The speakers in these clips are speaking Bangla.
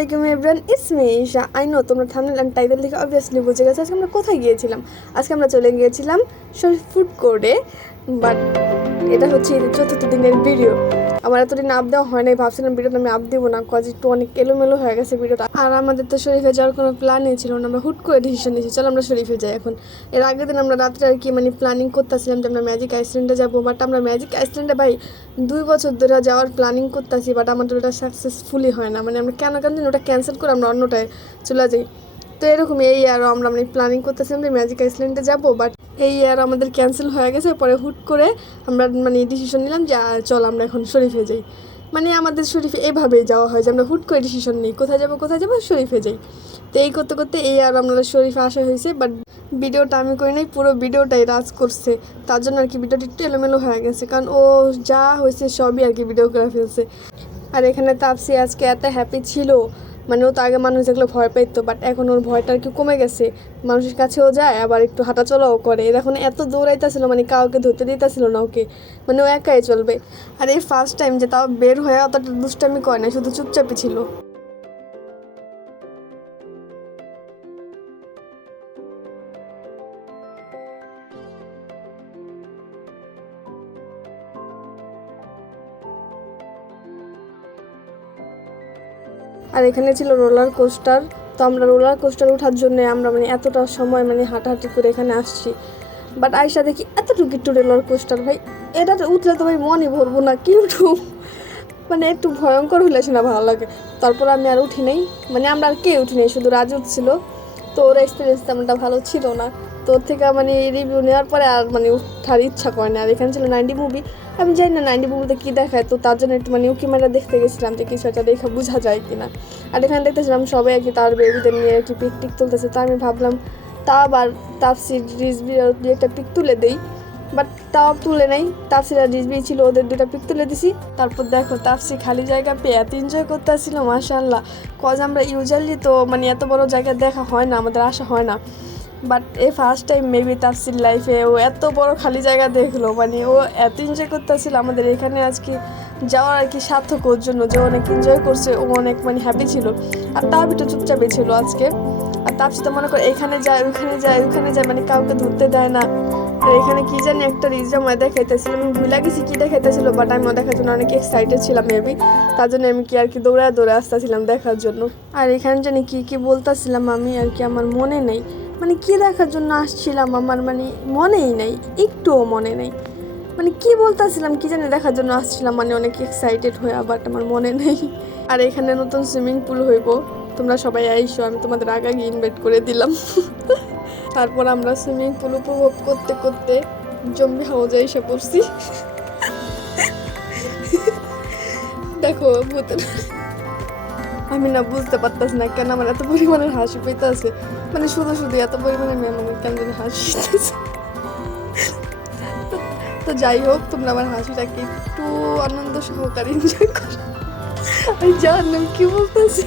আলাইকুম everyone it's me Isha I know তোমরা থামনেল অ্যান্ড টাইটেল থেকে অবভিয়াসলি বুঝে গেছো। আজকে আমরা কোথায় গিয়েছিলাম? আজকে আমরা চলে গিয়েছিলাম শরীফ ফুড কোর্টে বাট এটা হচ্ছে চতুর্থ দিনের ভিডিও আমার এতদিন আপ দেওয়া হয় নাই, ভাবছিলাম ভিডিওটা আমি আপ দেবো না কজ একটু অনেক এলোমেলো হয়ে গেছে ভিডিওটা। আর আমাদের তো শরীফে যাওয়ার কোনো প্ল্যানই ছিল না, আমরা হুট করে ডিসিশন নিয়েছি, চলো আমরা শরীফে যাই এখন। এর আগের দিন আমরা রাত্রে আর কি মানে প্ল্যানিং করতেছিলাম যে আমরা ম্যাজিক আইসল্যান্ডে যাব বাট আমরা ম্যাজিক আইসল্যান্ডে ভাই দুই বছর ধরে যাওয়ার প্ল্যানিং করতেছি বাট আমাদের ওটা সাকসেসফুলি হয় না। মানে আমরা কেন কেন ওটা ক্যান্সেল করে আমরা অন্যটায় চলে যাই। তো এরকম এই আরও আমরা মানে প্ল্যানিং করতেছিলাম যে ম্যাজিক আইসল্যান্ডে যাব বাট এই আর আমাদের ক্যান্সেল হয়ে গেছে। পরে হুট করে আমরা মানে ডিসিশন নিলাম যে চল আমরা এখন শরীফে যাই। মানে আমাদের শরীফে এভাবেই যাওয়া হয় যে, আমরা হুট করে ডিসিশন নিই, কোথায় যাব কোথায় যাব, শরীফে যাই। তো এই করতে করতে এই আর আমরা শরীফে আসা হয়েছে বাট ভিডিওটা আমি করি নাই, পুরো ভিডিওটাই রাজ করছে। তার জন্য আর কি ভিডিওটি একটু এলোমেলো হয়ে গেছে, কারণ ও যা হয়েছে সবই আর কি ভিডিও করে ফেলছে আর এখানে তাপসি আজকে এত হ্যাপি ছিল মানে ও তো আগে মানুষ দেখলে ভয় পাইতো বাট এখন ওর ভয়টা আর কি কমে গেছে। মানুষের কাছেও যায়, আবার একটু হাঁটাচলাও করে। এখন এত দৌড়াইতেছিল মানে কাউকে ধরতে দিতেছিল না ওকে। মানে ও একাই চলবে। আর এই ফার্স্ট টাইম যে তাও বের হয়ে অতটা দুষ্টামি করে না শুধু চুপচাপই ছিল। আর এখানে ছিল রোলার কোস্টার। তো আমরা রোলার কোস্টার ওঠার জন্য আমরা মানে এতটা সময় মানে হাঁটাহাঁটি করে এখানে আসছি। বাট আয়সা দেখি, এতটুকু একটু রোলার কোস্টার ভাই, এটা উঠলে তো ভাই মনই ভরবো না, কি উঠু মানে একটু ভয়ঙ্কর হলে না ভালো লাগে। তারপর আমি আর উঠি নাই। মানে আমরা আর কে উঠি নাই, শুধু রাজু উঠছিল। তো ওর এক্সপিরিয়েন্স তেমনটা ভালো ছিল না। তো ওর থেকে মানে রিভিউ নেওয়ার পরে আর মানে উঠার ইচ্ছা করে না। আর এখানে ছিল নাইনটি মুভি আমি জানি না নাইনটি মুভিতে কী দেখায়। তো তার জন্য একটু মানে উকি মেলা দেখতে গেছিলাম যে কিছু একটা দেখা বোঝা যায় কি না আর এখানে দেখতেছিলাম সবাই আর কি তার বেবিদের নিয়ে আর কি পিক টিক তুলতেছে। তা আমি ভাবলাম, তা আবার তাপসির রিজবি একটা পিক তুলে দেই। বাট তাও তুলে নাই। তাপসির আর রিজবি ছিল, ওদের দুটা পিক তুলে দিছি। তারপর দেখো তাপসি খালি জায়গা পেয়ে এত এনজয় করতে আসছিল মাশাল্লাহ কজ আমরা ইউজুয়ালি তো মানে এত বড় জায়গা দেখা হয় না, আমাদের আসা হয় না। But a first time maybe তাফসির লাইফে ও এত বড় খালি জায়গা দেখল মানে ও এত এনজয় করতেছিল আমাদের এখানে আজকে যাওয়ার আর কি সার্থক ওর জন্য যে অনেক এনজয় করছে, ও অনেক মানে হ্যাপি ছিল। আর তার ভিতরে চুপচাপই ছিল আজকে। আর তাপসি তো মনে করে এখানে যায়, ওইখানে যায় ওইখানে যায় মানে কাউকে ধরতে দেয় না। আর এখানে কি জানি একটা রিজাম দেখাইতেছিল আমি ভুলে গেছি কি দেখাইতেছিল বাট আমি দেখার জন্য অনেক এক্সাইটেড ছিলাম মেবি তার জন্য আমি কি আর কি দৌড়ায় দৌড়ে আসতেছিলাম দেখার জন্য। আর এখানে জানি কি কি বলতেছিলাম আমি আর কি আমার মনে নেই। মানে কি দেখার জন্য আসছিলাম আমার মানে মনেই নেই, একটুও মনে নেই। মানে কি বলতেছিলাম, কি জানি দেখার জন্য আসছিলাম মানে অনেক এক্সাইটেড হয়ে বাট আমার মনে নেই। আর এখানে নতুন সুইমিং পুল হইব, তোমরা সবাই আইসো, আমি তোমাদের আগে ইনভাইট করে দিলাম। তারপর আমরা সুইমিং পুল উপভোগ করতে করতে জম্বি হাউজে এসে পড়ছি। দেখো ভূতের আমি না বুঝতে পারতাছি না কেন আমার এত পরিমাণের হাসি পেতে আছে মানে শুধু শুধু এত পরিমাণে আমার কেন যেন হাসি পেতেছে। তো যাই হোক, তোমরা আমার হাসিটাকে একটু আনন্দ সহকারে এনজয় করো। আমি জানলাম কি বলতেছি?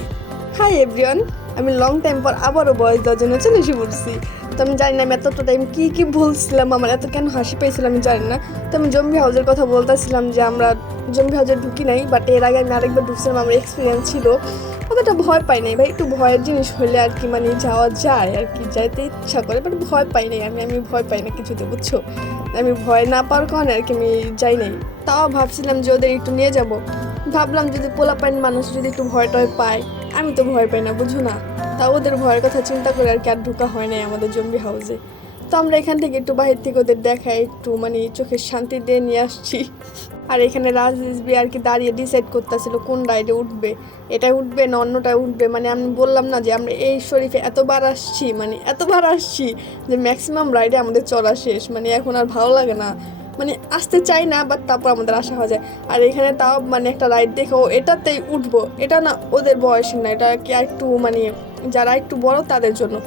হাই এভরিওয়ান আমি লং টাইম পর আবারও বয়স দেওয়ার জন্য চলে এসে পড়ছি। তো আমি জানি না, আমি এতটা টাইম কী কী বলছিলাম, আমার এত কেন হাসি পেয়েছিলাম আমি জানি না। তো আমি জম্বি হাউজের কথা বলতেছিলাম যে আমরা জম্বি হাউজে ঢুকি নাই বাট এর আগে আমি আরেকবার ঢুকছিলাম, আমার এক্সপিরিয়েন্স ছিল। অতটা ভয় পাই নাই ভাই, একটু ভয়ের জিনিস হলে আর কি মানে যাওয়া যায় আর কি, যাইতে ইচ্ছা করে বাট ভয় পাই নাই আমি আমি ভয় পাই না কিছুতে, বুঝছ? আমি ভয় না পাওয়ার কারণে আর কি আমি যাই নাই। তাও ভাবছিলাম যে ওদের একটু নিয়ে যাব। ভাবলাম যদি পোলাপাইন মানুষ যদি একটু ভয় টয় পায় আমি তো ভয় পাই না, বুঝো না? তা ওদের ভয়ের কথা চিন্তা করে আর কি আর ঢোকা হয় নাই আমাদের জম্বি হাউসে। তো আমরা এখান থেকে একটু বাহির থেকে ওদের দেখায়, একটু মানে চোখের শান্তি দিয়ে নিয়ে আসছি। আর এখানে রাজ রিজবি আর কি দাঁড়িয়ে ডিসাইড করতেছিল কোন রাইডে উঠবে এটা উঠবে না অন্যটায় উঠবে? মানে আমি বললাম না যে আমরা এই শরীফে এতবার আসছি মানে এতবার আসছি যে ম্যাক্সিমাম রাইডে আমাদের চড়া শেষ মানে এখন আর ভালো লাগে না। মানে আসতে চাই না বাট তারপর আমাদের আসা হয়ে যায়। আর এখানে তাও মানে একটা রাইড দেখে, ও এটাতেই উঠবো। এটা না ওদের বয়সের না, এটা কি আর একটু মানে যারা একটু বড় তাদের জন্য।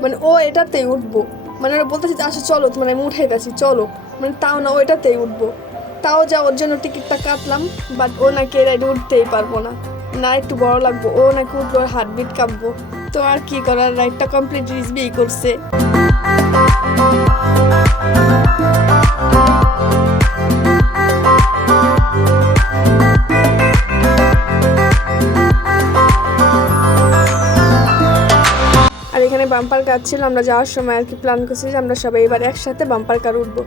মানে ও এটাতেই উঠবো। মানে ওরা বলতেছে আসো চলো। মানে আমি উঠাই গেছি চলো। মানে তাও না ও এটাতেই উঠবো। তাও যা ওর জন্য টিকিটটা কাটলাম বাট ও নাকি এর রাইডে উঠতেই পারব না। না একটু বড় লাগবো, ও নাকি উঠবো ওর হার্টবিট কাঁপবো। তো আর কি করার রাইডটা কমপ্লিট রিজবিই করছে। বাম্পার কার ছিল, আমরা যাওয়ার সময় আর কি প্ল্যান করছি যে আমরা সবাই এবার একসাথে বাম্পার কার উঠবো।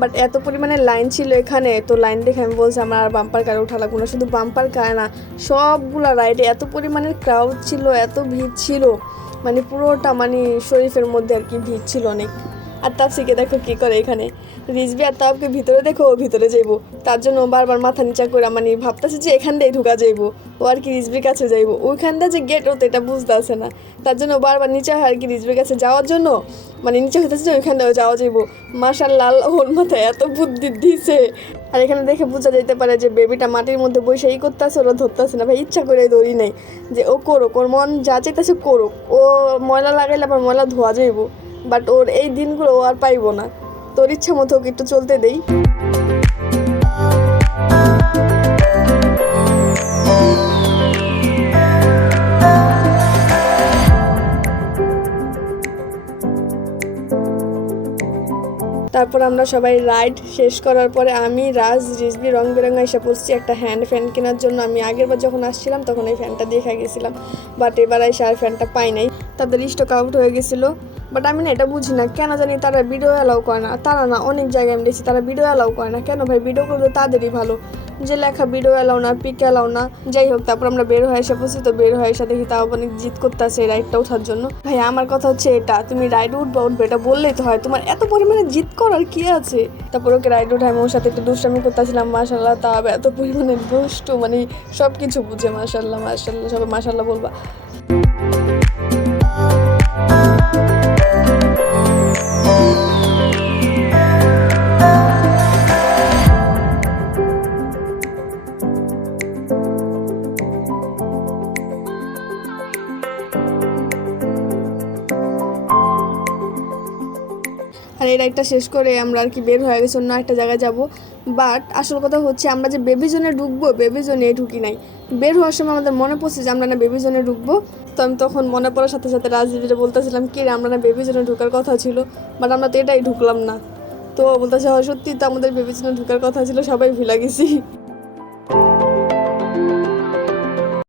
বাট এত পরিমাণে লাইন ছিল এখানে, তো লাইন দেখে আমি বলছি, আমার আর বাম্পার কারে উঠা লাগবো না, শুধু বাম্পার কার না, সবগুলা রাইডে এত পরিমাণের ক্রাউড ছিল, এত ভিড় ছিল মানে পুরোটা মানে শরীফের মধ্যে আর কি ভিড় ছিল অনেক। আর তাপসিকে দেখো কি করে এখানে। রিজবি আর তাপকে ভিতরে দেখো, ও ভিতরে যাইবো। তার জন্য বারবার মাথা নিচা করে মানে ভাবতেছে যে এখান দিয়ে ঢুকা যাইবো। ও আর কি রিজবির কাছে যাইবো। ওইখানটা যে গেট ওতে এটা বুঝতে আসে না। তার জন্য বারবার নিচে হয় আর কি রিজবির কাছে যাওয়ার জন্য। মানে নিচে হইতেছে যে ওইখানটাও যাওয়া যাইবো। মাসার লাল ওর মাথায় এত বুদ্ধি দিছে। আর এখানে দেখে বোঝা যেতে পারে যে বেবিটা মাটির মধ্যে বসে ই করতেছে, ওরা ধরতেছে না। ভাই, ইচ্ছা করে দৌড়ি নাই। যে ও করুক, ওর মন যা চাইতেছে করুক। ও ময়লা লাগাইলে আবার ময়লা ধোয়া যাইব। বাট ওর এই দিনগুলো ও আর পাইবো না। তোর ইচ্ছা মতো ওকে একটু চলতে দেই। তারপর আমরা সবাই রাইড শেষ করার পরে আমি, রাজ রিজবি রং বেরঙা এসে পড়ছি একটা হ্যান্ড ফ্যান কেনার জন্য আমি আগের বার যখন আসছিলাম, তখন এই ফ্যানটা দেখা গেছিলাম। বাট এবার এসে আর ফ্যানটা পাই নাই। তাদের স্টক আউট হয়ে গেছিল। বাট আমি না এটা বুঝি না। কেন জানি তারা ভিডিও অ্যালাউ করে না। তারা না, অনেক জায়গায় আমি দেখছি তারা ভিডিও অ্যালাউ করে না। কেন ভাই? ভিডিও করলে তাদেরই ভালো। যে লেখা ভিডিও অ্যালাউ না পিক অ্যালাউ না, যাই হোক, তারপর আমরা বের হয়ে এসে পড়ছি তো বের হয়ে এসে দেখি তাও অনেক জিত করতেছে এই রাইডটা ওঠার জন্য। ভাই, আমার কথা হচ্ছে এটা, তুমি রাইড উঠবে উঠবে, এটা বললেই তো হয়। তোমার এত পরিমাণে জিত করার কি আছে? তারপর ওকে রাইড উঠে আমি ওর সাথে একটু দুষ্টামি করতেছিলাম মাসাল্লাহ তা এত পরিমাণে দুষ্টু মানে সব কিছু বুঝে মাসাল্লাহ মাসাল্লাহ সবাই মাসাল্লাহ বলবা। আর এই রাইডটা শেষ করে আমরা আর কি বের হয়ে গেছি, অন্য একটা জায়গায় যাব। বাট আসল কথা হচ্ছে আমরা যে বেবি জোনে ঢুকবো বেবি জোনে ঢুকি নাই। বের হওয়ার সময় আমাদের মনে পড়ছে যে আমরা না বেবি জোনে ঢুকবো। তো আমি তখন মনে পড়ার সাথে সাথে রাজনীতিটা বলতেছিলাম, কি রে, আমরা না বেবি জোনে ঢুকার কথা ছিল? বাট আমরা তো এটাই ঢুকলাম না। তো বলতেছে সত্যি তো আমাদের বেবি জোনে ঢুকার কথা ছিল, সবাই ভুলে গেছি।